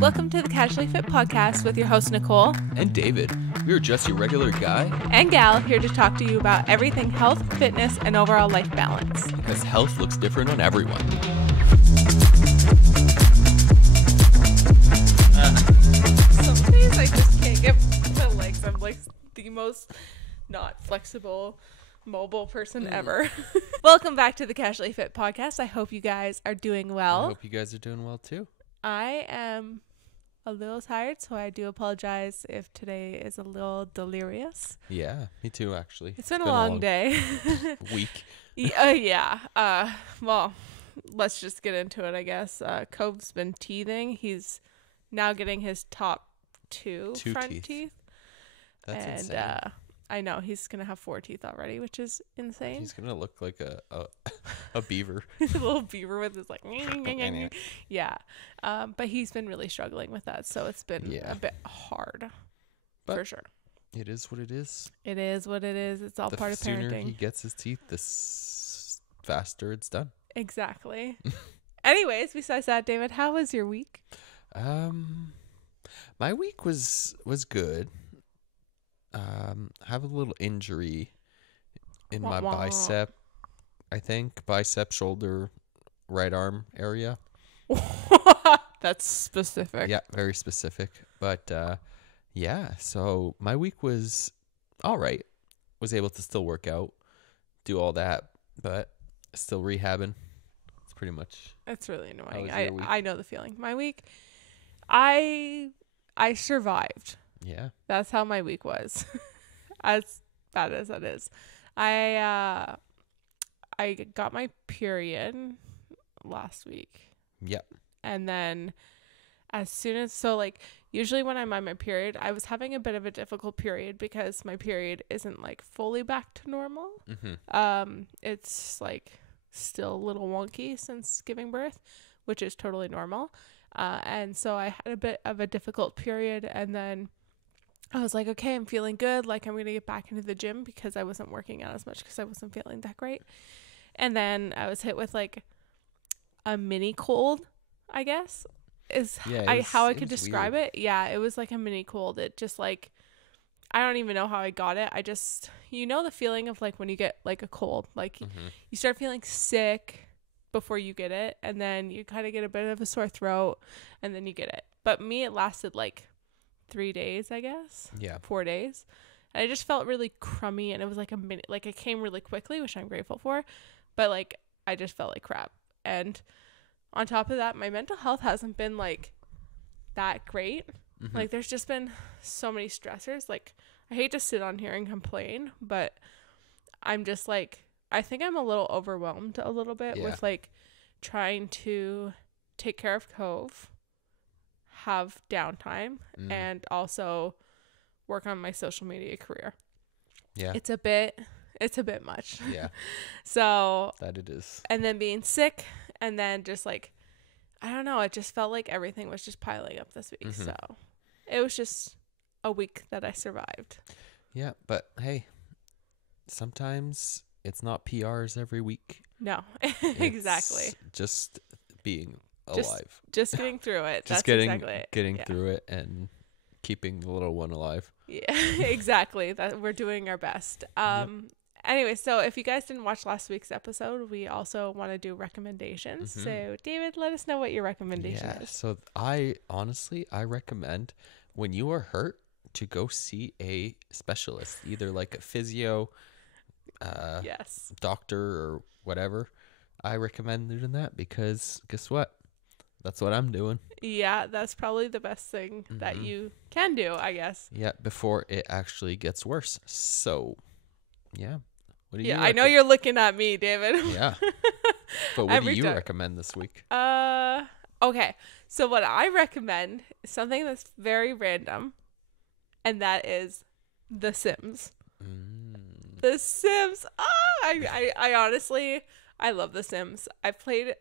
Welcome to the Casually Fit podcast with your host Nicole and David. We're just your regular guy and gal here to talk to you about everything health, fitness, and overall life balance. Because health looks different on everyone. Some days I just can't get my legs. I'm like the most not flexible, mobile person ever. Welcome back to the Casually Fit podcast. I hope you guys are doing well. I hope you guys are doing well too. I am a little tired, so I do apologize if today is a little delirious. Yeah, me too, actually. It's been a long day. Week. Yeah. Well, let's just get into it, I guess. Cove's been teething. He's now getting his top two front teeth. That's and, insane. I know he's gonna have 4 teeth already, which is insane. He's gonna look like a beaver. A little beaver with his like yeah. But he's been really struggling with that, so it's been a bit hard, but for sure. It is what it is. It is what it is. It's all part of parenting. The sooner he gets his teeth, the faster it's done. Exactly. Anyways, besides that, David, how was your week? My week was good. Have a little injury in my bicep, I think. Bicep, shoulder, right arm area. That's specific. Yeah, very specific. But yeah, so my week was all right. Was able to still work out, do all that, but still rehabbing. It's pretty much. It's really annoying. I know the feeling. My week, I survived. Yeah. That's how my week was. As bad as that is. I got my period last week. Yep. And then usually when I'm on my period, I was having a bit of a difficult period because my period isn't like fully back to normal. Mm-hmm. It's like still a little wonky since giving birth, which is totally normal. And so I had a bit of a difficult period, and then I was like, okay, I'm feeling good. Like, I'm going to get back into the gym because I wasn't working out as much because I wasn't feeling that great. And then I was hit with like a mini cold, I guess, how I could describe it. Yeah, it was like a mini cold. It just like, I don't even know how I got it. I just, the feeling of like when you get like a cold, like you start feeling sick before you get it. And then you kind of get a bit of a sore throat and then you get it. But me, it lasted like 3 days, I guess. Yeah. 4 days. And I just felt really crummy, and it was like a minute, like it came really quickly, which I'm grateful for, but like I just felt like crap. And on top of that, my mental health hasn't been like that great. Like there's just been so many stressors. Like I hate to sit on here and complain, but I'm just like, I think I'm a little overwhelmed a little bit with like trying to take care of Cove, have downtime, and also work on my social media career. Yeah. It's a bit much. Yeah. So that it is. And then being sick, and then just like, I don't know, it just felt like everything was just piling up this week. So it was just a week that I survived. Yeah, but hey, sometimes it's not PRs every week. No. Exactly. Just being alive. Just getting through it. Just getting through it and keeping the little one alive. Yeah, exactly. That we're doing our best. Anyway, so if you guys didn't watch last week's episode, we also want to do recommendations. So David, let us know what your recommendation is. So I recommend when you are hurt to go see a specialist, either like a physio, doctor or whatever. I recommend doing that because guess what? That's what I'm doing. Yeah, that's probably the best thing that you can do, I guess. Yeah, before it actually gets worse. So, yeah. What do you? Yeah, I know you're looking at me, David. Yeah. But what do you recommend this week? Okay. So what I recommend is something that's very random, and that is The Sims. The Sims. I honestly, I love The Sims. I played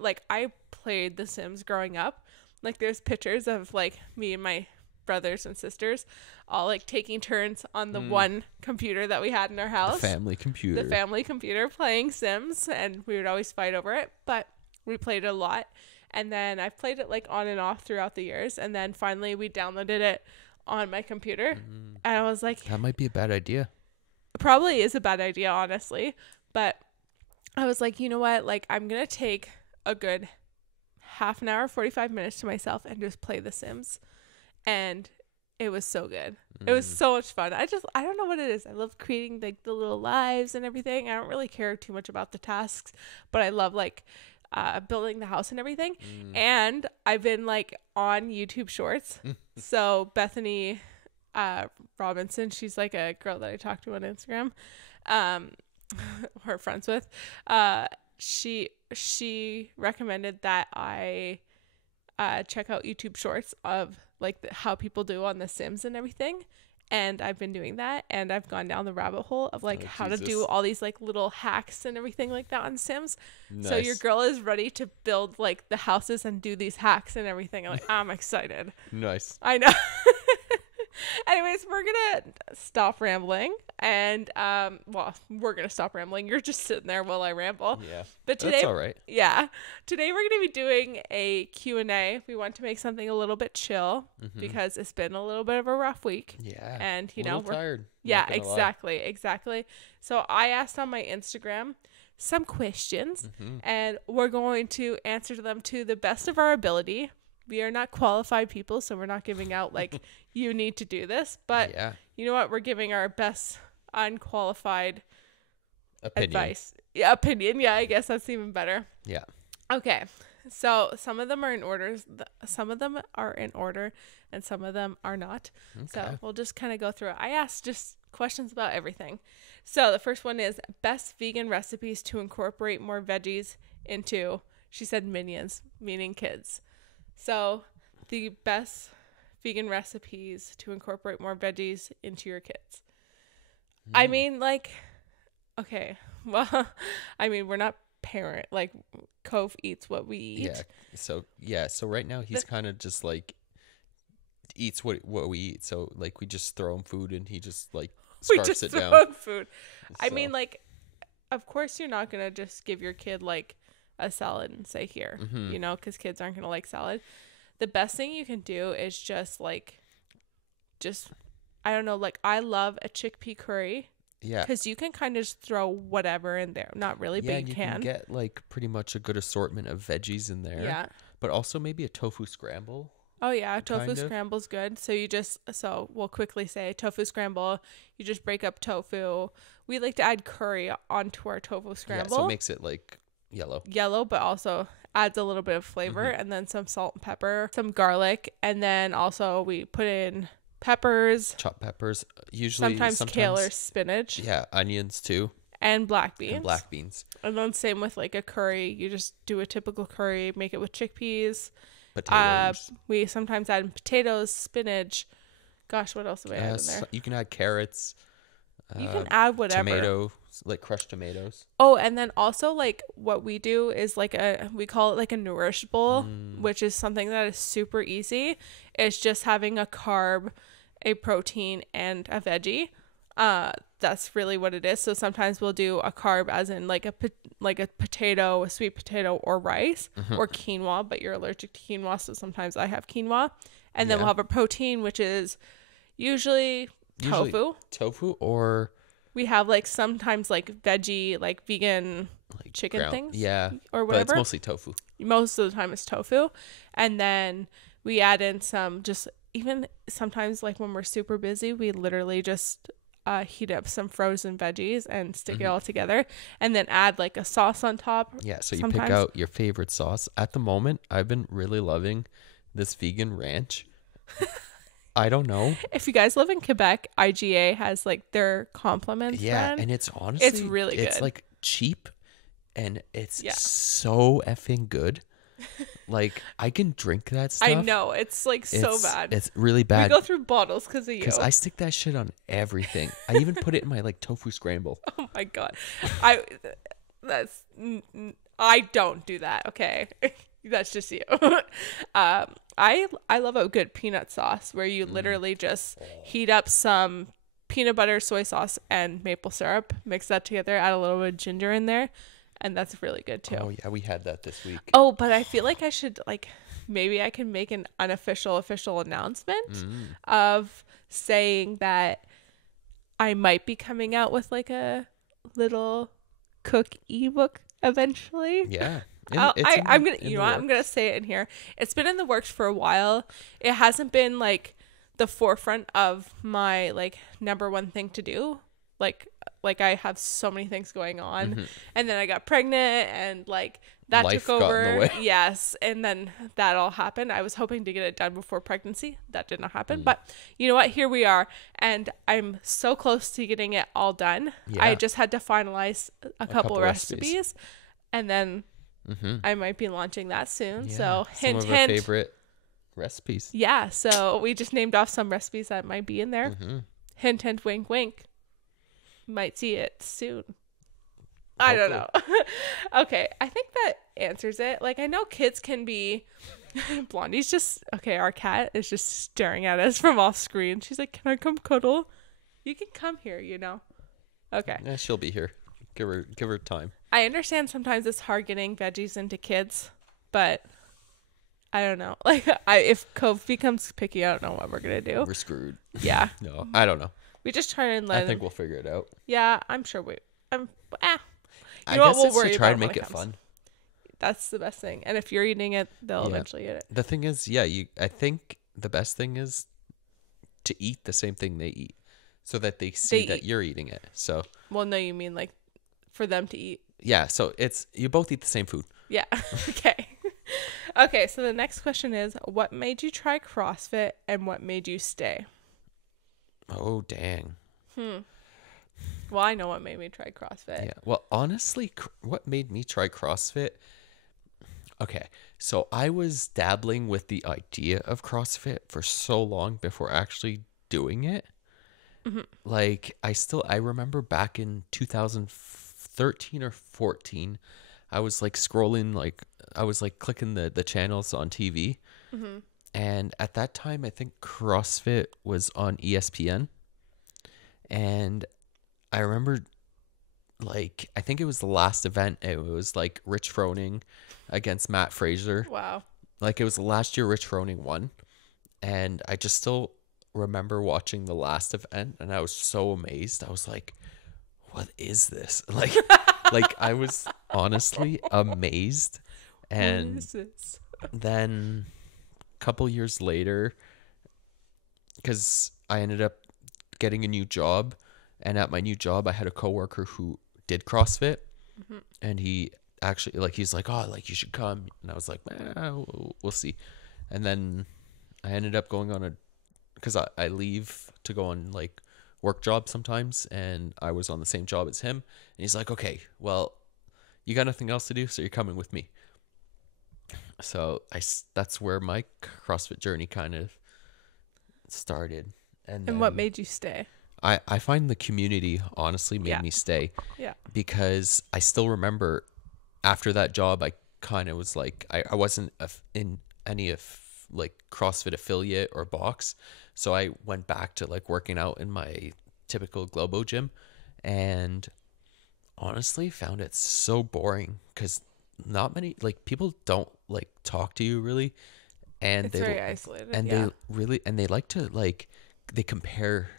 The Sims growing up. Like there's pictures of like me and my brothers and sisters all like taking turns on the one computer that we had in our house. The family computer. The family computer playing Sims, and we would always fight over it. But We played it a lot. And then I've played it like on and off throughout the years. And then finally we downloaded it on my computer. And I was like, that might be a bad idea. it probably is a bad idea, honestly. But I was like, you know what? Like, I'm going to take a good half an hour, 45 minutes to myself and just play The Sims. And it was so good. It was so much fun. I don't know what it is. I love creating like the little lives and everything. I don't really care too much about the tasks, but I love like building the house and everything. And I've been like on YouTube Shorts. So Bethany Robinson, she's like a girl that I talked to on Instagram, we're friends with. She recommended that I check out YouTube Shorts of like how people do on The Sims and everything. And I've been doing that, and I've gone down the rabbit hole of like how to do all these like little hacks and everything like that on Sims. Nice. So your girl is ready to build like the houses and do these hacks and everything. I'm excited. Nice. I know. Anyways, we're gonna stop rambling, and we're gonna stop rambling. You're just sitting there while I ramble. Yeah, but today, that's all right. Yeah, today we're gonna be doing a Q&A. We want to make something a little bit chill because it's been a little bit of a rough week. Yeah, and you know we're tired. Yeah, exactly. So I asked on my Instagram some questions, and we're going to answer them to the best of our ability. We are not qualified people, so we're not giving out like you need to do this. But you know what? We're giving our best unqualified advice. Yeah, opinion. Yeah, I guess that's even better. Yeah. Okay. So some of them are in orders. Some of them are in order, and some of them are not. Okay. So we'll just kind of go through it. I asked just questions about everything. So the first one is best vegan recipes to incorporate more veggies into. She said minions, meaning kids. So the best vegan recipes to incorporate more veggies into your kids. I mean, like, okay, well, I mean, we're not parent, like, Cove eats what we eat. So right now he's kind of just like eats what we eat. So like we just throw him food and he just like scarfs it down. We just throw him food. So. I mean, like, of course you're not gonna just give your kid like a salad and say here, you know, because kids aren't gonna like salad. The best thing you can do is just I don't know, like I love a chickpea curry. Yeah, because you can kind of just throw whatever in there. Not really, but you can get like pretty much a good assortment of veggies in there. Yeah, but also maybe a tofu scramble. Oh yeah, tofu scramble's good. So we'll quickly say tofu scramble. You just break up tofu. We like to add curry onto our tofu scramble. Yeah, so it makes it like yellow, but also adds a little bit of flavor, and then some salt and pepper, some garlic, and then also we put in peppers, chopped peppers, usually sometimes kale or spinach, onions too, and black beans, and then same with like a curry. You just do a typical curry, make it with chickpeas, potatoes. We sometimes add potatoes, spinach. Gosh, what else do I add in there? You can add carrots. You can add whatever. Tomato, like crushed tomatoes. Oh, and then also like what we do is we call it like a nourish bowl, which is something that is super easy. It's just having a carb, a protein, and a veggie. That's really what it is. So sometimes we'll do a carb as in like a potato, a sweet potato, or rice, or quinoa, but you're allergic to quinoa, so sometimes I have quinoa. And then we'll have a protein, which is usually tofu, or we have like sometimes like veggie, like vegan, like chicken things, or whatever. But it's mostly tofu. Most of the time it's tofu, and then we add in some, just even sometimes like when we're super busy, we literally just heat up some frozen veggies and stick it all together, and then add like a sauce on top. Yeah, so you pick out your favorite sauce. At the moment, I've been really loving this vegan ranch. I don't know. If you guys live in Quebec, IGA has like their compliments. Yeah, brand. And it's honestly, it's really good. It's like cheap, and it's so effing good. Like I can drink that stuff. I know, it's like so bad. It's really bad. We go through bottles because of you. Because I stick that shit on everything. I even put it in my like tofu scramble. Oh my god, I don't do that. Okay. That's just you. I love a good peanut sauce where you literally just heat up some peanut butter, soy sauce, and maple syrup. Mix that together. Add a little bit of ginger in there, and that's really good too. Oh yeah, we had that this week. Oh, but I feel like I should like maybe I can make an unofficial official announcement of saying that I might be coming out with like a little cook ebook eventually. Yeah. I'm gonna you know what? I'm gonna say it in here. It's been in the works for a while. It hasn't been like the forefront of my like number one thing to do. Like I have so many things going on, and then I got pregnant, and like that Life took got in the over. way. Yes, and then that all happened. I was hoping to get it done before pregnancy. That did not happen, but you know what? Here we are, and I'm so close to getting it all done. Yeah. I just had to finalize a couple recipes, and then I might be launching that soon. Yeah. So hint, Some of our hint. favorite recipes. Yeah. So we just named off some recipes that might be in there. Hint, hint, wink, wink. Might see it soon. I don't know. Okay, I think that answers it. Like, I know kids can be... Blondie's just... Okay, our cat is just staring at us from off screen. She's like, can I come cuddle? You can come here, you know. Okay. Yeah, she'll be here. Give her time. I understand sometimes it's hard getting veggies into kids, but I don't know. Like, if Cove becomes picky, I don't know what we're going to do. We're screwed. Yeah. No, I don't know. We just try and let I think we'll figure it out. Yeah, I'm sure we... I know what, guess we'll it's worry to try about and when make it it comes. fun. That's the best thing. And if you're eating it, they'll eventually eat it. The thing is, I think the best thing is to eat the same thing they eat so that they see that you're eating it. So, well, no, you mean like for them to eat. yeah, so you both eat the same food. Yeah. Okay. Okay, so the next question is, what made you try CrossFit and what made you stay? Oh, dang. Well, I know what made me try CrossFit. Yeah. Well, honestly, what made me try CrossFit? Okay. So I was dabbling with the idea of CrossFit for so long before actually doing it. Like, I remember back in 2013 or 14, I was like scrolling, like, I was like clicking the channels on TV. And at that time, I think CrossFit was on ESPN. And I remember, like, I think it was the last event. It was like Rich Froning against Matt Fraser. Wow. Like, it was the last year Rich Froning won. And I just still remember watching the last event, and I was so amazed. I was like, what is this? Like, I was honestly amazed. And What is this? then a couple years later, because I ended up getting a new job, and at my new job I had a coworker who did CrossFit, and he actually, like, he's like, oh, like, you should come, and I was like, we'll see. And then I ended up going on because I leave to go on like work jobs sometimes, and I was on the same job as him, and he's like, okay, well, you got nothing else to do, so you're coming with me. So that's where my CrossFit journey kind of started. And what made you stay? I find the community honestly made me stay. Yeah. Because I still remember after that job, I kind of was like, I wasn't in any of like CrossFit affiliate or box. So I went back to like working out in my typical Globo gym, and honestly found it so boring because not many, like, people don't like talk to you really. And It's very isolated. they like to, like, they compare,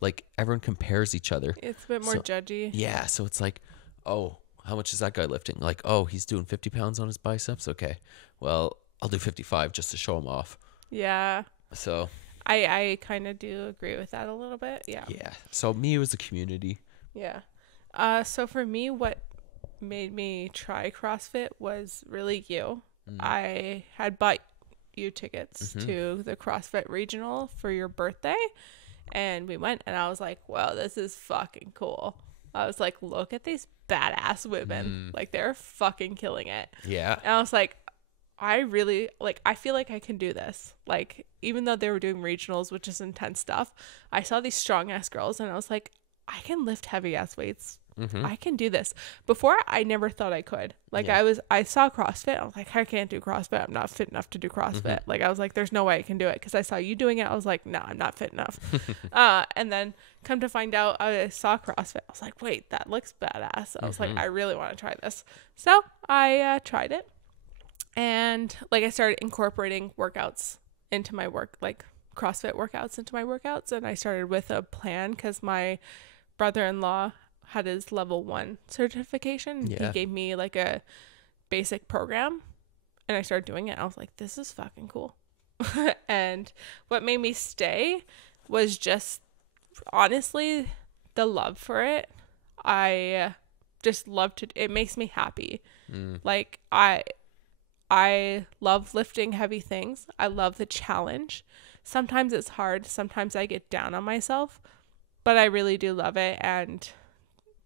like, everyone compares each other. It's a bit more judgy. Yeah, so it's like, oh, how much is that guy lifting? Like, oh, he's doing 50 pounds on his biceps? Okay, well, I'll do 55 just to show him off. Yeah. So I kind of do agree with that a little bit. Yeah. Yeah. So me, it was a community. Yeah. So for me, what made me try CrossFit was really you. I had bought you tickets to the CrossFit regional for your birthday, and we went, and I was like, wow, this is fucking cool. I was like, look at these badass women. Like, they're fucking killing it. Yeah. And I was like, I really, like, I feel like I can do this. Like, even though they were doing regionals, which is intense stuff, I saw these strong ass girls, and I was like, I can lift heavy ass weights I can do this. Before, I never thought I could. Like, I saw CrossFit. I was like, I can't do CrossFit. I'm not fit enough to do CrossFit. Like, I was like, there's no way I can do it. Because I saw you doing it. I was like, no, I'm not fit enough. And then come to find out, I saw CrossFit. I was like, wait, that looks badass. I was like, I really want to try this. So I tried it. And like, I started incorporating workouts into my work, like CrossFit workouts into my workouts. And I started with a plan because my brother-in-law had his level 1 certification. He gave me like a basic program and I started doing it. I was like, this is fucking cool. And what made me stay was just honestly the love for it. I just love to, it makes me happy. Like I love lifting heavy things. I love the challenge. Sometimes it's hard. Sometimes I get down on myself, but I really do love it. And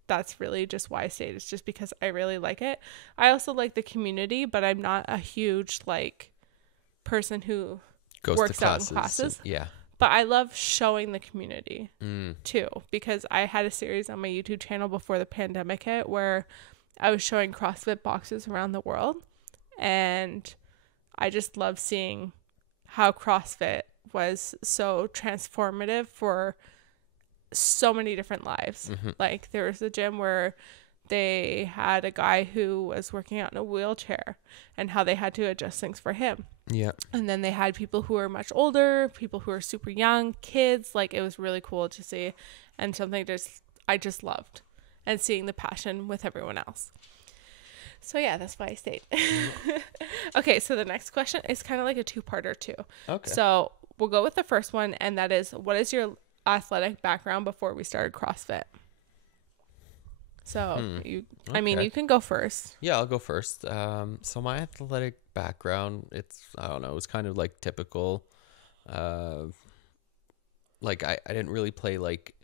that's really just why I stayed. It's just because I really like it. I also like the community, but I'm not a huge like person who works out in classes. But I love showing the community too, because I had a series on my YouTube channel before the pandemic hit where I was showing CrossFit boxes around the world. And I just love seeing how CrossFit was so transformative for so many different lives. Like there was a gym where they had a guy who was working out in a wheelchair and how they had to adjust things for him. And then they had people who were much older, people who were super young, kids. Like it was really cool to see, and something I just loved, and seeing the passion with everyone else. So yeah, that's why I stayed. Okay, so the next question is kind of like a two-parter too. Okay. So we'll go with the first one, and that is, what is your athletic background before we started CrossFit? So I mean, you can go first. Yeah, I'll go first. So my athletic background, I don't know, it was kind of like typical. Like I didn't really play like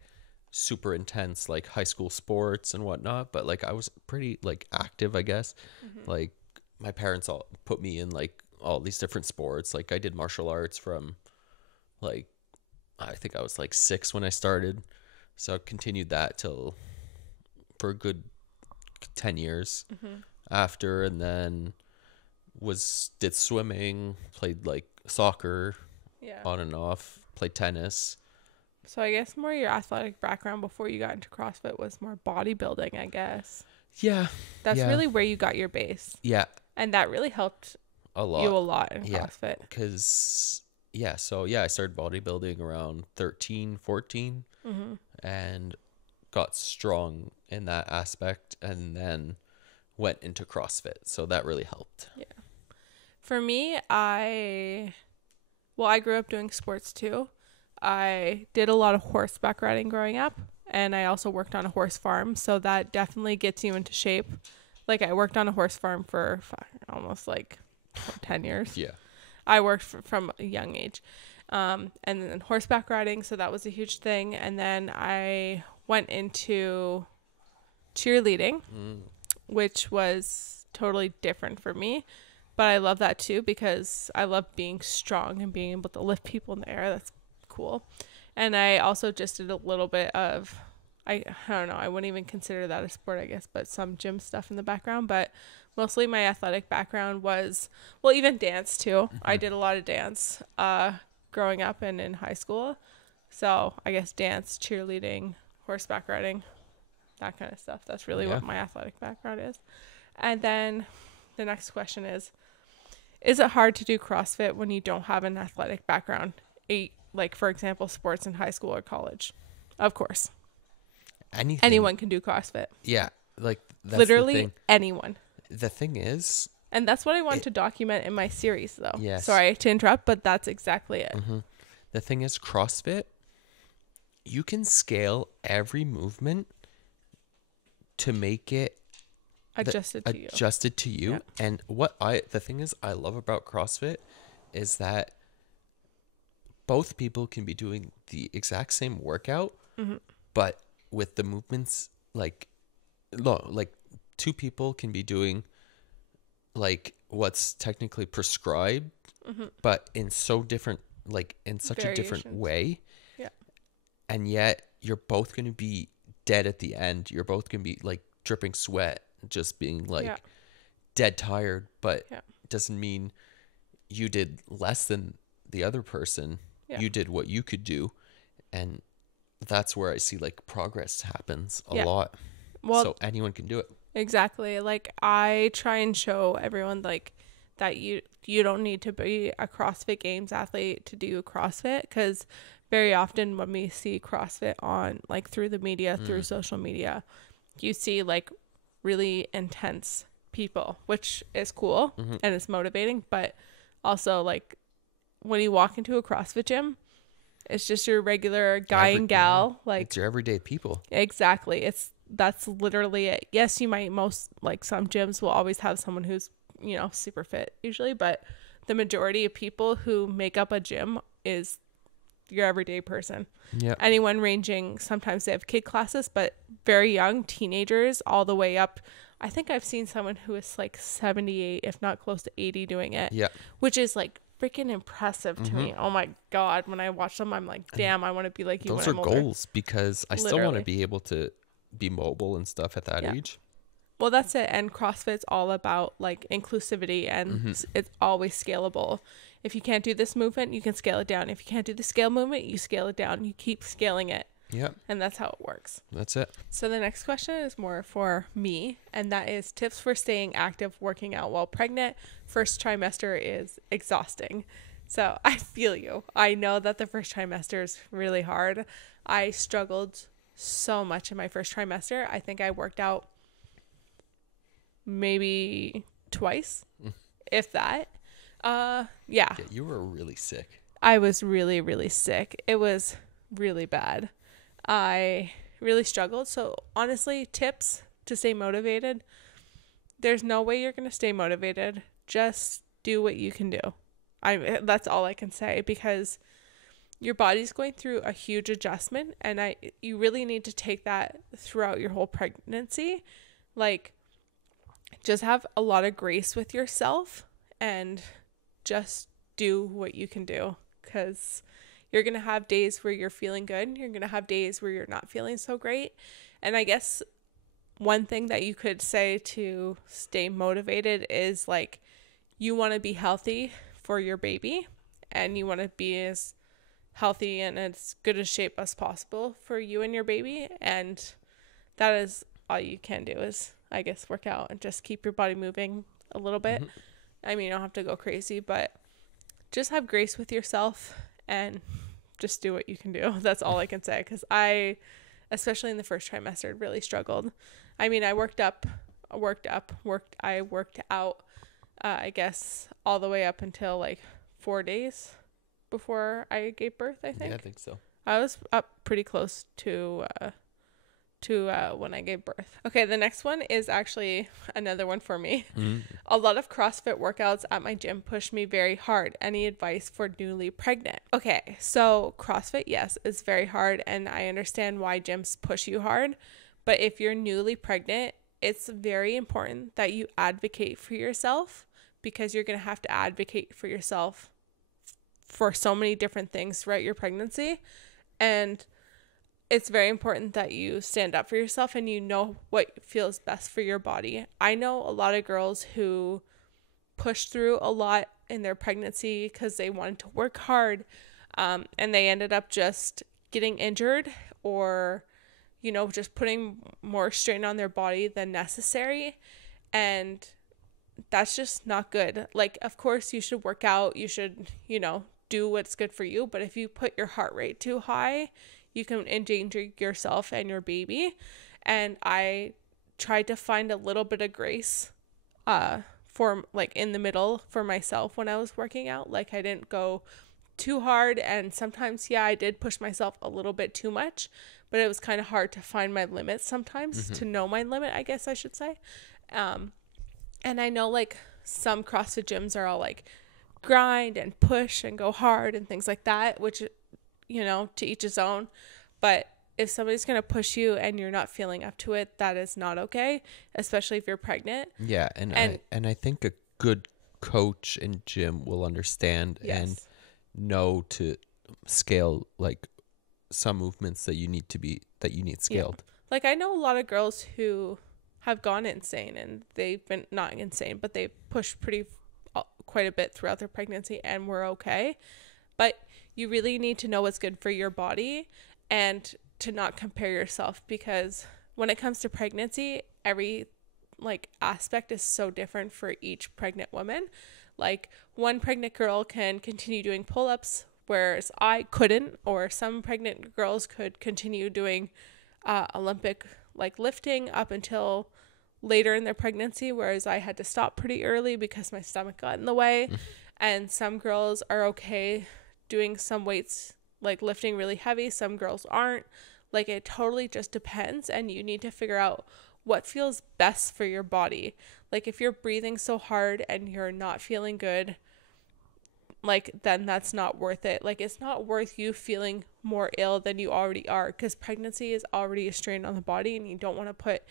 super intense like high school sports and whatnot, but like I was pretty like active, I guess. Like my parents all put me in like all these different sports. Like I did martial arts from like, I think I was like 6 when I started, so I continued that for a good 10 years after, and then did swimming, played like soccer on and off, played tennis. So I guess more your athletic background before you got into CrossFit was more bodybuilding, I guess. Yeah. That's really where you got your base. Yeah. And that really helped you a lot in CrossFit. Because, I started bodybuilding around 13, 14 and got strong in that aspect, and then went into CrossFit. So that really helped. Yeah. For me, I grew up doing sports too. I did a lot of horseback riding growing up, and I also worked on a horse farm, so that definitely gets you into shape. Like I worked on a horse farm for almost like 10 years. Yeah. I worked from a young age. And then horseback riding, so that was a huge thing. And then I went into cheerleading, which was totally different for me. But I love that too, because I love being strong and being able to lift people in the air. That's cool. And I also just did a little bit of, I don't know, I wouldn't even consider that a sport, I guess, but some gym stuff in the background. But mostly my athletic background was, even dance too. I did a lot of dance growing up and in high school. So I guess dance, cheerleading, horseback riding, that kind of stuff. That's really what my athletic background is. And then the next question is it hard to do CrossFit when you don't have an athletic background? Like, for example, sports in high school or college? Of course. Anyone can do CrossFit. Yeah. Like, that's literally anyone. The thing is, and that's what I want to document in my series, though. Yes. Sorry to interrupt, but that's exactly it. The thing is, CrossFit, you can scale every movement to make it adjusted to you. Yeah. And the thing is, I love about CrossFit is that both people can be doing the exact same workout, but with the movements, like 2 people can be doing like what's technically prescribed, but in such a different way. Yeah. And yet you're both going to be dead at the end. You're both going to be like dripping sweat, just being like Yeah. dead tired, but Yeah. it doesn't mean you did less than the other person. Yeah. You did what you could do. And that's where I see like progress happens a Yeah. lot. Well, so anyone can do it. exactly. Like I try and show everyone like that you don't need to be a CrossFit Games athlete to do CrossFit, because very often when we see CrossFit on like through the media, through social media, you see like really intense people, which is cool and it's motivating, but also like when you walk into a CrossFit gym, it's just your regular guy and gal. Like it's your everyday people. Exactly. That's literally it. Yes, you might like some gyms will always have someone who's, super fit usually, but the majority of people who make up a gym is your everyday person. Yeah. Anyone ranging, sometimes they have kid classes, but very young teenagers all the way up. I think I've seen someone who is like 78, if not close to 80 doing it. Yeah. Which is like freaking impressive to me. Oh my God. When I watch them, I'm like, damn, I want to be like you. Those when are I'm older. goals, because I still want to be able to be mobile and stuff at that age. Well, that's it. And CrossFit's all about like inclusivity, and it's always scalable. If you can't do this movement, you can scale it down. If you can't do the scale movement, you scale it down. You keep scaling it. Yeah. And that's how it works. That's it. So the next question is more for me, and that is tips for staying active working out while pregnant. First trimester is exhausting. So I feel you. I know that the first trimester is really hard. I struggled so much in my first trimester. I think I worked out maybe twice, if that. Yeah, you were really sick. I was really, really sick. It was really bad. I really struggled. So honestly, tips to stay motivated. There's no way you're going to stay motivated. Just do what you can do. That's all I can say, because your body's going through a huge adjustment, and you really need to take that throughout your whole pregnancy. Like, just have a lot of grace with yourself and just do what you can do, because you're going to have days where you're feeling good. You're going to have days where you're not feeling so great. And I guess one thing that you could say to stay motivated is like, you want to be healthy for your baby, and you want to be as healthy and as good a shape as possible for you and your baby. And that is all you can do is, I guess, work out and just keep your body moving a little bit. I mean, you don't have to go crazy, but just have grace with yourself and just do what you can do. That's all I can say, because I, especially in the first trimester, really struggled. I mean, I worked out, I guess, all the way up until like 4 days before I gave birth, I think. Yeah, I think so. I was up pretty close to when I gave birth. Okay, the next one is actually another one for me. A lot of CrossFit workouts at my gym push me very hard. Any advice for newly pregnant? Okay, so CrossFit, yes, is very hard, and I understand why gyms push you hard. But if you're newly pregnant, it's very important that you advocate for yourself, because you're going to have to advocate for yourself for so many different things throughout your pregnancy. And it's very important that you stand up for yourself and you know what feels best for your body. I know a lot of girls who pushed through a lot in their pregnancy because they wanted to work hard, and they ended up just getting injured, or, just putting more strain on their body than necessary. And that's just not good. Like, of course, you should work out. You should, do what's good for you. But if you put your heart rate too high, you can endanger yourself and your baby. And I tried to find a little bit of grace for like in the middle for myself when I was working out. Like, I didn't go too hard, and sometimes I did push myself a little bit too much, but it was kind of hard to find my limits sometimes, to know my limit, I guess I should say. And I know like some CrossFit gyms are all like grind and push and go hard and things like that, which, to each his own. But if somebody's going to push you and you're not feeling up to it, that is not okay, especially if you're pregnant. Yeah. And I think a good coach and gym will understand and know to scale like some movements that you need scaled. Like, I know a lot of girls who have gone insane, and they've been not insane, but they pushed quite a bit throughout their pregnancy and were okay. But you really need to know what's good for your body and to not compare yourself, because when it comes to pregnancy, every like aspect is so different for each pregnant woman. Like, one pregnant girl can continue doing pull-ups, whereas I couldn't, or some pregnant girls could continue doing Olympic like lifting up until later in their pregnancy, whereas I had to stop pretty early because my stomach got in the way. And some girls are okay doing some weights, like lifting really heavy. Some girls aren't. Like, it totally just depends, and you need to figure out what feels best for your body. Like, if you're breathing so hard and you're not feeling good, like, then that's not worth it. Like, it's not worth you feeling more ill than you already are, because pregnancy is already a strain on the body, and you don't want to put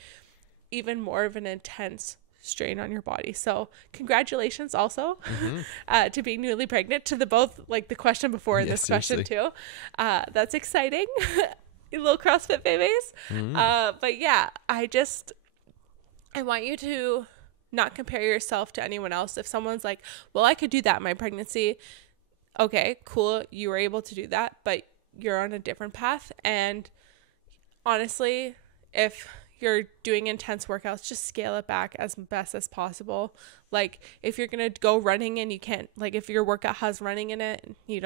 even more of an intense strain on your body. So congratulations also to being newly pregnant, to the both, like the question before and this question too. That's exciting. Little CrossFit babies. But yeah, I want you to not compare yourself to anyone else. If someone's like, well, I could do that in my pregnancy. Okay, cool. You were able to do that, but you're on a different path. And honestly, if you're doing intense workouts, just scale it back as best as possible. Like, if you're going to go running and you can't, like, if your workout has running in it, and you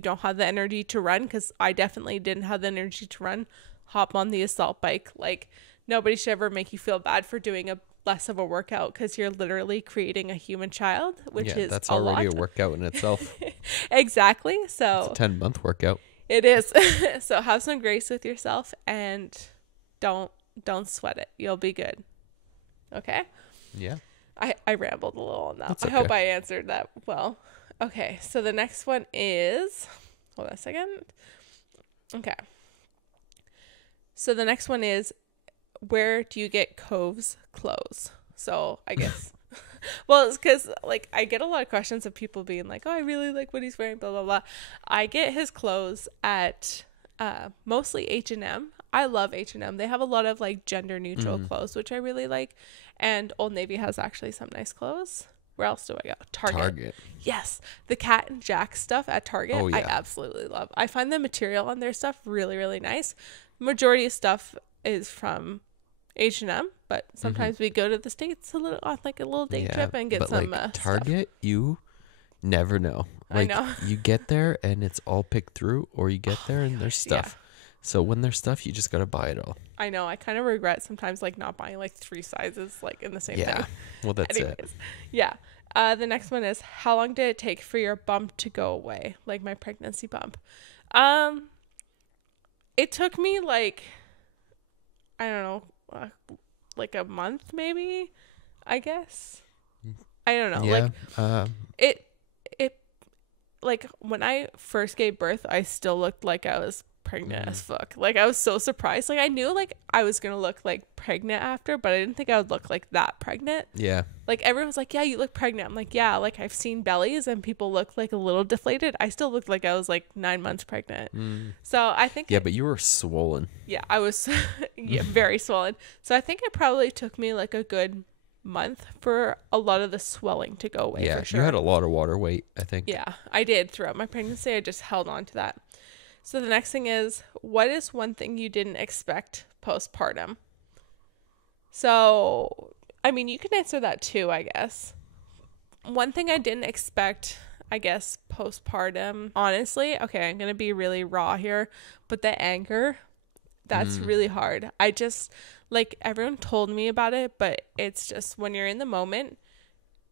don't have the energy to run, because I definitely didn't have the energy to run, hop on the assault bike. Like, nobody should ever make you feel bad for doing a less of a workout, because you're literally creating a human child, which is that's a already lot. a workout in itself. Exactly. So it's a 10-month workout. It is. So have some grace with yourself and don't sweat it. You'll be good. Okay? Yeah. I rambled a little on that. That's okay. I hope I answered that well. Okay, so the next one is, hold on a second. Okay. So the next one is, where do you get Cove's clothes? So I guess, well, it's because, like, I get a lot of questions of people being like, oh, I really like what he's wearing, blah, blah, blah. I get his clothes at mostly H&M. I love H&M. They have a lot of, like, gender neutral clothes, which I really like. And Old Navy has actually some nice clothes. Where else do I go? Target. Yes. The Cat and Jack stuff at Target, I absolutely love. I find the material on their stuff really, really nice. Majority of stuff is from H&M, but sometimes we go to the States on a little day trip and get some Target, stuff. You never know. Like, I know. You get there and it's all picked through, or you get there and there's stuff. Yeah. So when there's stuff, you just got to buy it all. I know. I kind of regret sometimes, like, not buying, like, 3 sizes, like, in the same thing. Well, that's it. Yeah. The next one is, how long did it take for your bump to go away? Like, my pregnancy bump. It took me, like, I don't know, like a month maybe, I guess. I don't know. Yeah. Like, it, like, when I first gave birth, I still looked like I was pregnant as fuck. Like, I was so surprised. Like, I knew, like, I was gonna look like pregnant after, but I didn't think I would look like that pregnant. Yeah. Like, everyone's like, yeah, you look pregnant. I'm like, yeah, like, I've seen bellies and people look like a little deflated. I still looked like I was like 9 months pregnant. So I think but you were swollen. Yeah, I was very swollen. So I think it probably took me like a good month for a lot of the swelling to go away. Yeah, for sure. You had a lot of water weight, I think. Yeah, I did throughout my pregnancy. I just held on to that. So the next thing is, what is one thing you didn't expect postpartum? So, I mean, you can answer that too, I guess. One thing I didn't expect, I guess, postpartum, honestly, okay, I'm going to be really raw here, but the anger, that's really hard. I just, like, everyone told me about it, but it's just, when you're in the moment,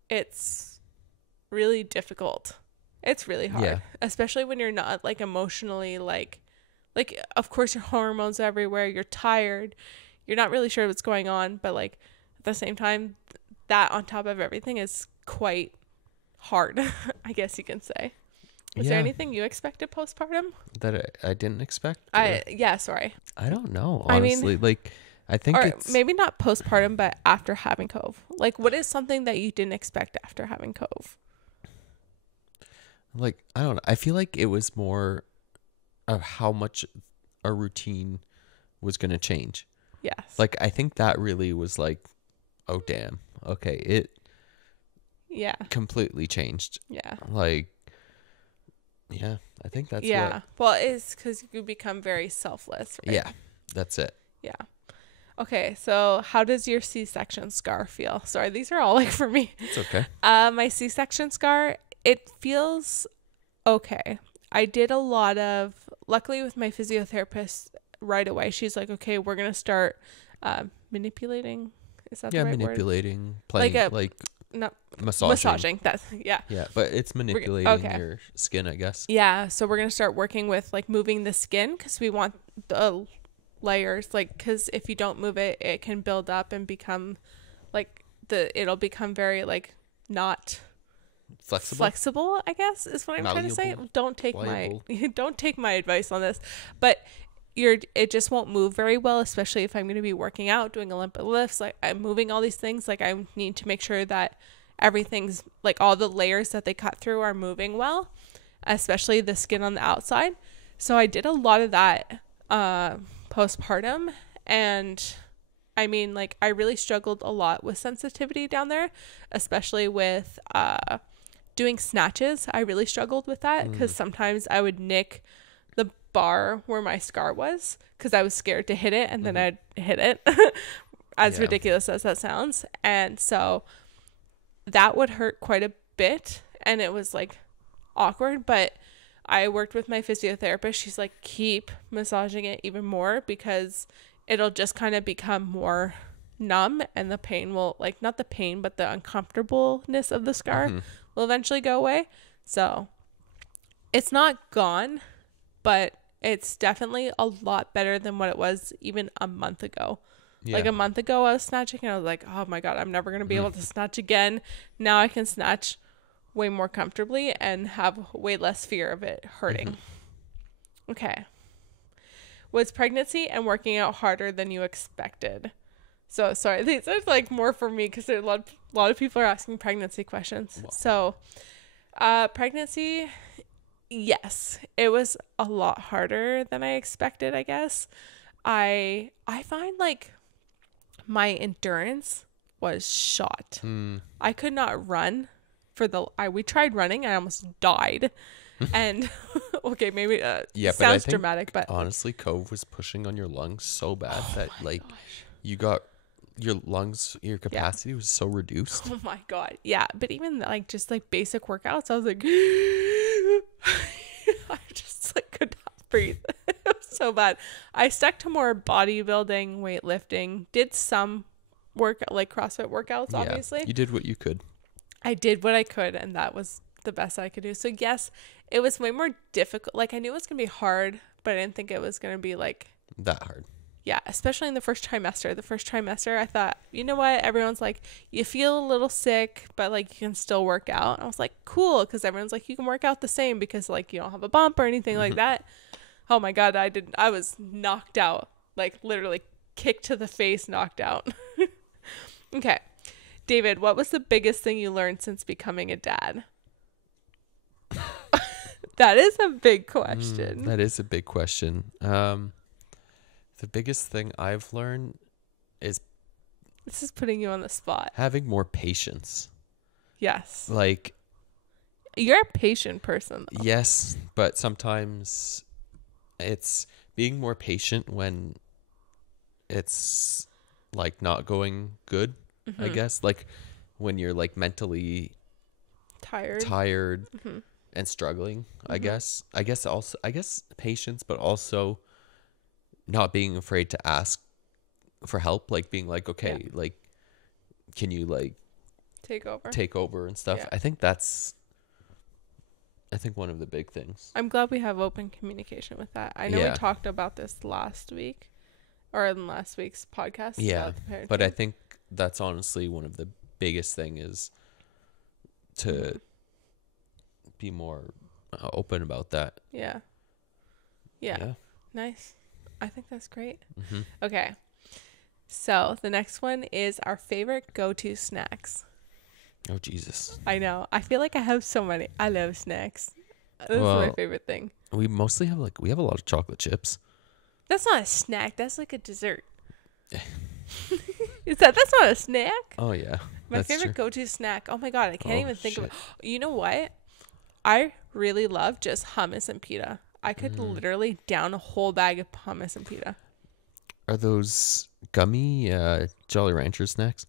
it's really difficult. It's really hard, especially when you're not, like, emotionally, like, of course, your hormones are everywhere. You're tired. You're not really sure what's going on. But, like, at the same time, that on top of everything is quite hard, I guess you can say. Was there anything you expected postpartum? That I didn't expect? Sorry. I don't know, honestly. I think it's... maybe not postpartum, but after having Cove. Like, what is something that you didn't expect after having Cove? Like, I don't know. I feel like it was more of how much a routine was going to change. Yes. Like, I think that really was like, oh, damn. Okay. It completely changed. Yeah. Like, yeah, I think that's yeah. Well, it's because you become very selfless, right? Yeah, that's it. Yeah. Okay, so how does your C-section scar feel? Sorry, these are all like for me. It's okay. My C-section scar, it feels okay. I did a lot of, luckily with my physiotherapist right away, she's like, okay, we're going to start manipulating. Is that the right manipulating, word? playing, not massaging. That's, yeah. Yeah, but it's manipulating your skin, I guess. Yeah, so we're going to start working with like moving the skin because we want the layers, like, because if you don't move it, it can build up and become like it'll become very like not flexible, I guess is what I'm trying to say. Don't take my advice on this, but it just won't move very well, especially if I'm going to be working out, doing Olympic lifts, like I'm moving all these things. Like I need to make sure that everything's like all the layers that they cut through are moving well, especially the skin on the outside. So I did a lot of that postpartum, and I mean, like, I really struggled a lot with sensitivity down there, especially with doing snatches. I really struggled with that because sometimes I would nick the bar where my scar was because I was scared to hit it, and then I'd hit it as ridiculous as that sounds. And so that would hurt quite a bit, and it was like awkward, but I worked with my physiotherapist. She's like, keep massaging it even more because it'll just kind of become more numb, and the pain will, like, not the pain, but the uncomfortableness of the scar will eventually go away. So it's not gone, but it's definitely a lot better than what it was even a month ago. Yeah. Like a month ago I was snatching and I was like, oh my God, I'm never going to be able to snatch again. Now I can snatch way more comfortably and have way less fear of it hurting. Okay. Was pregnancy and working out harder than you expected? So sorry, these are like more for me because a lot of people are asking pregnancy questions. Wow. So pregnancy, yes, it was a lot harder than I expected, I guess. I find like my endurance was shot. I could not run. We tried running and I almost died. And okay, maybe sounds dramatic, but honestly, Cove was pushing on your lungs so bad that like you got your lungs, your capacity was so reduced. Oh my God. Yeah. But even like just like basic workouts, I was like I just like could not breathe. It was so bad. I stuck to more bodybuilding, weightlifting, did some work like CrossFit workouts, obviously. You did what you could. I did what I could, and that was the best I could do. So yes, it was way more difficult. Like I knew it was going to be hard, but I didn't think it was going to be like that hard. Yeah, especially in the first trimester. The first trimester, I thought, you know what? Everyone's like, you feel a little sick, but like you can still work out. And I was like, cool, because everyone's like, you can work out the same because like you don't have a bump or anything like that. Oh my God, I was knocked out. Like literally kicked to the face, knocked out. Okay. David, what was the biggest thing you learned since becoming a dad? That is a big question. That is a big question. The biggest thing I've learned is... This is putting you on the spot. Having more patience. Yes. Like... You're a patient person, though. Yes, but sometimes it's being more patient when it's like not going good, I guess. Like when you're like mentally tired and struggling, I guess. I guess patience, but also not being afraid to ask for help, like being like, okay, like, can you like take over and stuff. I think that's one of the big things. I'm glad we have open communication with that. I know we talked about this last week or in last week's podcast. Yeah, but I think that's honestly one of the biggest thing is to be more open about that. Yeah. Nice. I think that's great. Okay. So the next one is our favorite go-to snacks. Oh, Jesus. I know. I feel like I have so many. I love snacks. This is my favorite thing. We mostly have we have a lot of chocolate chips. That's not a snack. That's like a dessert. That's not a snack? Oh, yeah. My favorite go-to snack. Oh, my God. I can't even think of it. You know what? I really love just hummus and pita. I could literally down a whole bag of hummus and pita. Are those gummy Jolly Rancher snacks?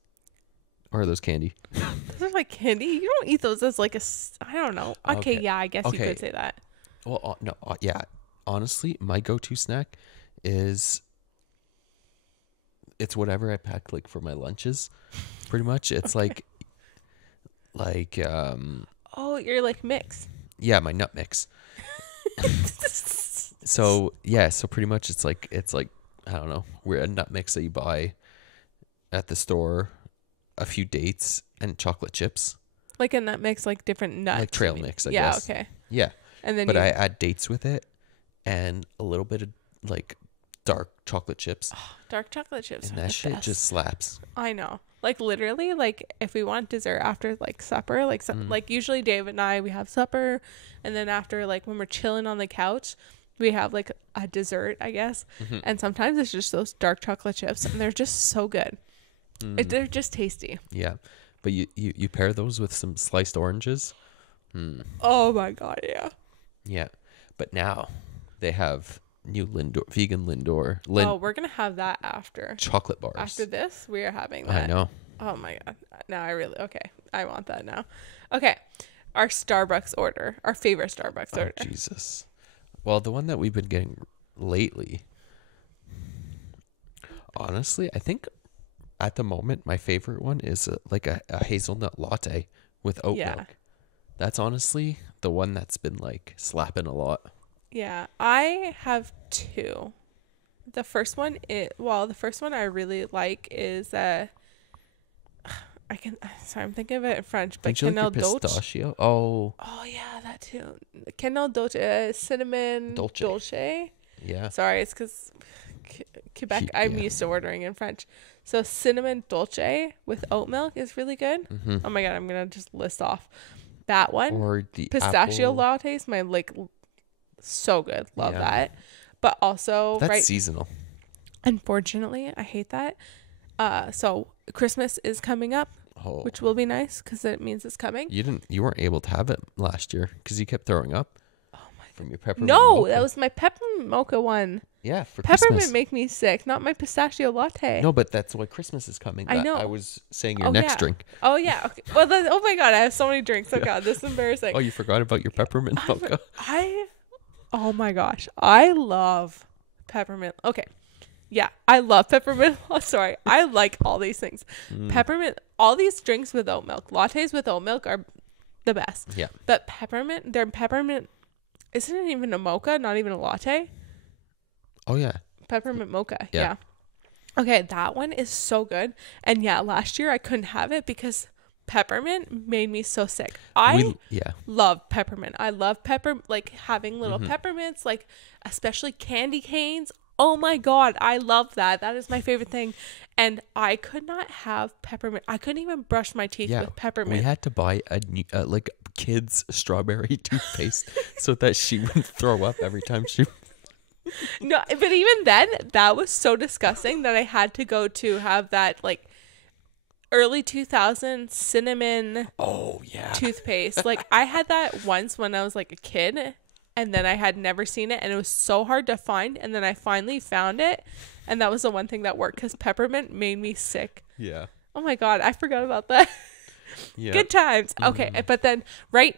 Or are those candy? Those are like candy. You don't eat those as like I don't know. Okay, yeah, I guess you could say that. Well, no, yeah. Honestly, my go-to snack is it's whatever I pack like for my lunches. Pretty much, it's like Oh, you're like mix. Yeah, my nut mix. So pretty much it's like I don't know, we're a nut mix that you buy at the store, a few dates and chocolate chips. Like a nut mix, like different nuts. Like trail mix, I guess. Yeah, okay. Yeah. And then I add dates with it and a little bit of like dark chocolate chips. Oh, dark chocolate chips. And that shit just slaps. I know. Like literally, like if we want dessert after like supper, like like usually Dave and I, we have supper, and then after like when we're chilling on the couch, we have like a dessert, I guess. And sometimes it's just those dark chocolate chips, and they're just so good. They're just tasty. Yeah, but you pair those with some sliced oranges. Oh my God, yeah. Yeah, but now they have new vegan Lindor. Oh, we're gonna have that after chocolate bars. After this, we are having that. I know. Oh my God. Now I want that now. Okay, our Starbucks order, our favorite Starbucks order. Jesus. Well, the one that we've been getting lately, honestly, I think at the moment my favorite one is like a hazelnut latte with oat milk. That's honestly the one that's been like slapping a lot. Yeah, I have two. The first one I really like is I'm thinking of it in French, but Canelle Dolce. Pistachio. Oh yeah, that too. Canelle Dolce, cinnamon dolce. Yeah. Sorry, it's because Quebec. I'm used to ordering in French. So cinnamon dolce with oat milk is really good. Oh my God, I'm gonna just list off that one. Or the pistachio lattes, my like. So good. Love that. But also that's seasonal. Unfortunately, I hate that. So Christmas is coming up, which will be nice because it means it's coming. You weren't able to have it last year because you kept throwing up. Oh my God. From your peppermint. No, mocha. that was my peppermint mocha one. Yeah, for peppermint Christmas. make me sick, not my pistachio latte. No, but that's why Christmas is coming. I know. I was saying your next drink. Oh yeah. Okay. Well, oh my God, I have so many drinks. Oh God, this is embarrassing. Oh, you forgot about your peppermint mocha. Oh my gosh, I love peppermint. Okay. Yeah, I love peppermint. Sorry, I like all these things. Peppermint, all these drinks with oat milk, lattes with oat milk are the best. Yeah. But peppermint, isn't it even a mocha, not even a latte? Oh, yeah. Peppermint mocha, yeah. Okay, that one is so good. And yeah, last year I couldn't have it because peppermint made me so sick. I love peppermint. I love like having little peppermints, like especially candy canes. Oh my God, I love that. That is my favorite thing. And I could not have peppermint. I couldn't even brush my teeth with peppermint. We had to buy a new, like kids strawberry toothpaste so that she wouldn't throw up every time she. No, but even then, that was so disgusting that I had to go to have that like early 2000s cinnamon toothpaste. Like I had that once when I was like a kid, and then I had never seen it, and it was so hard to find, and then I finally found it, and that was the one thing that worked because peppermint made me sick. Yeah. Oh my God, I forgot about that. Yeah. Good times. Okay, but then right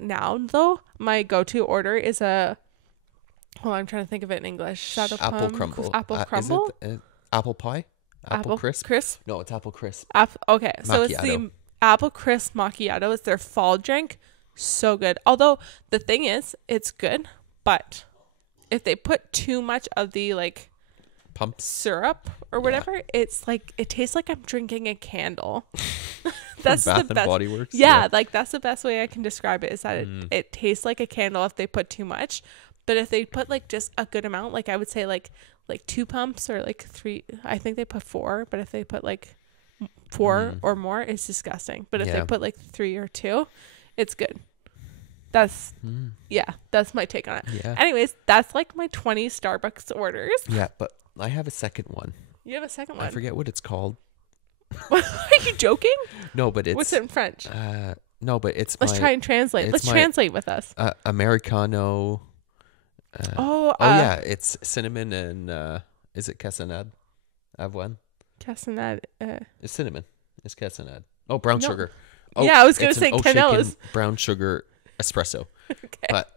now though, my go-to order is I'm trying to think of it in English. Apple crumble. Apple crumble? Is it apple pie? Apple crisp? No, it's apple crisp. Okay, so it's the apple crisp macchiato. It's their fall drink. So good. Although the thing is, it's good, but if they put too much of the like pump syrup or whatever, it's like it tastes like I'm drinking a candle. That's Bath the best. And Body Works. Yeah, like that's the best way I can describe it. Is that it tastes like a candle if they put too much, but if they put like just a good amount, like I would say like 2 pumps or like 3. I think they put 4, but if they put like 4 or more, it's disgusting. But if they put like 3 or 2, it's good. That's that's my take on it. Yeah. Anyways, that's like my 20 Starbucks orders. Yeah, but I have a second one. You have a second one. I forget what it's called. Are you joking? No, but it's... What's it in French? No, but it's Let's try and translate. Let's translate with us. Americano. Yeah. It's cinnamon and... is it cassonade? Avoine? Cassonade. It's cinnamon. It's cassonade. Oh, brown sugar. Oh, yeah, I was going to say Canellas. Brown sugar espresso. Okay. But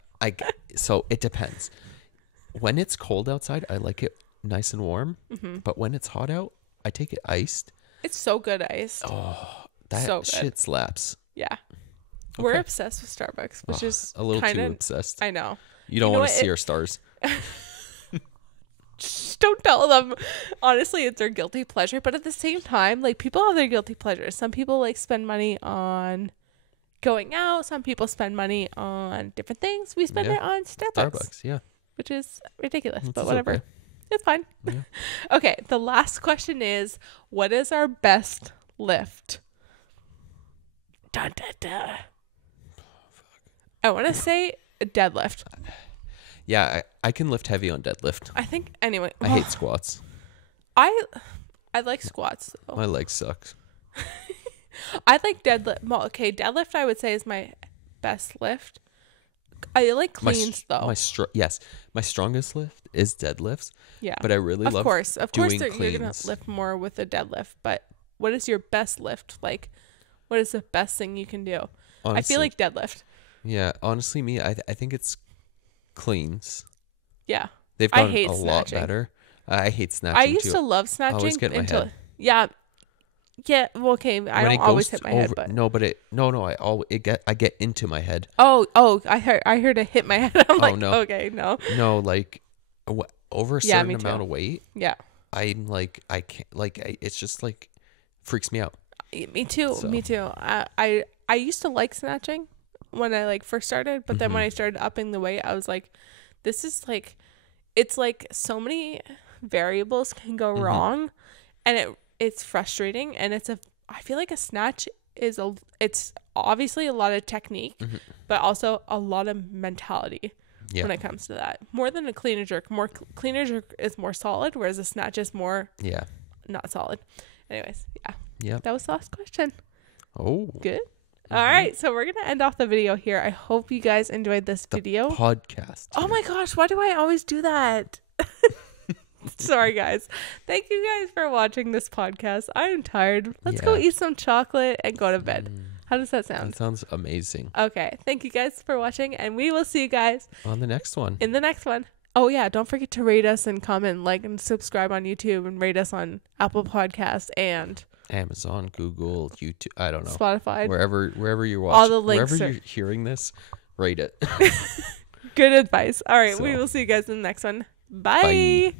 so it depends. When it's cold outside, I like it nice and warm. Mm-hmm. But when it's hot out, I take it iced. It's so good iced. Oh, that shit slaps. Yeah. Okay. We're obsessed with Starbucks, which is a little too obsessed. I know. You don't want to see our stars. Just don't tell them. Honestly, it's their guilty pleasure. But at the same time, like, people have their guilty pleasures. Some people like spend money on going out. Some people spend money on different things. We spend it on Starbucks. Yeah. Which is ridiculous, but whatever. Okay. It's fine. Yeah. Okay, the last question is, what is our best lift? Da, da, da. I want to say a deadlift. Yeah, I can lift heavy on deadlift. I think, anyway. I hate squats. I like squats, though. My leg sucks. I like deadlift. Well, okay, deadlift I would say is my best lift. I like cleans, though. My strongest lift is deadlifts. Yeah. But I really love doing cleans. Of course, you're going to lift more with a deadlift. But what is your best lift? Like, what is the best thing you can do? Honestly, I feel like deadlift. Yeah. Honestly, I think it's cleans. Yeah. They've gotten a lot better. I hate snatching, I used to love snatching. I always get my head. Yeah. Yeah, well, okay. I don't always hit my head, but I get into my head. Oh, I heard it hit my head. I'm like, no. Okay, no. No, like over a certain amount of weight. Yeah. I'm like, I can't, like, it's just like freaks me out. Me too. So. Me too. I used to like snatching when I like first started, but then when I started upping the weight, I was like, this is like, it's like so many variables can go wrong, and it's frustrating, and I feel like a snatch it's obviously a lot of technique, but also a lot of mentality when it comes to that. More than a clean and jerk. Clean and jerk is more solid, whereas a snatch is more not solid. Anyways, yeah. That was the last question. Oh. Good. All right, so we're going to end off the video here. I hope you guys enjoyed this video. Podcast. Oh my gosh, why do I always do that? Sorry, guys. Thank you guys for watching this podcast. I'm tired. Let's go eat some chocolate and go to bed. How does that sound? That sounds amazing. Okay. Thank you guys for watching, and we will see you guys on the next one. In the next one. Oh, yeah. Don't forget to rate us and comment, like, and subscribe on YouTube, and rate us on Apple Podcasts and Amazon, Google, YouTube. I don't know. Spotify. Wherever you're watching. All the links. Wherever you're hearing this, rate it. Good advice. All right. So. We will see you guys in the next one. Bye. Bye.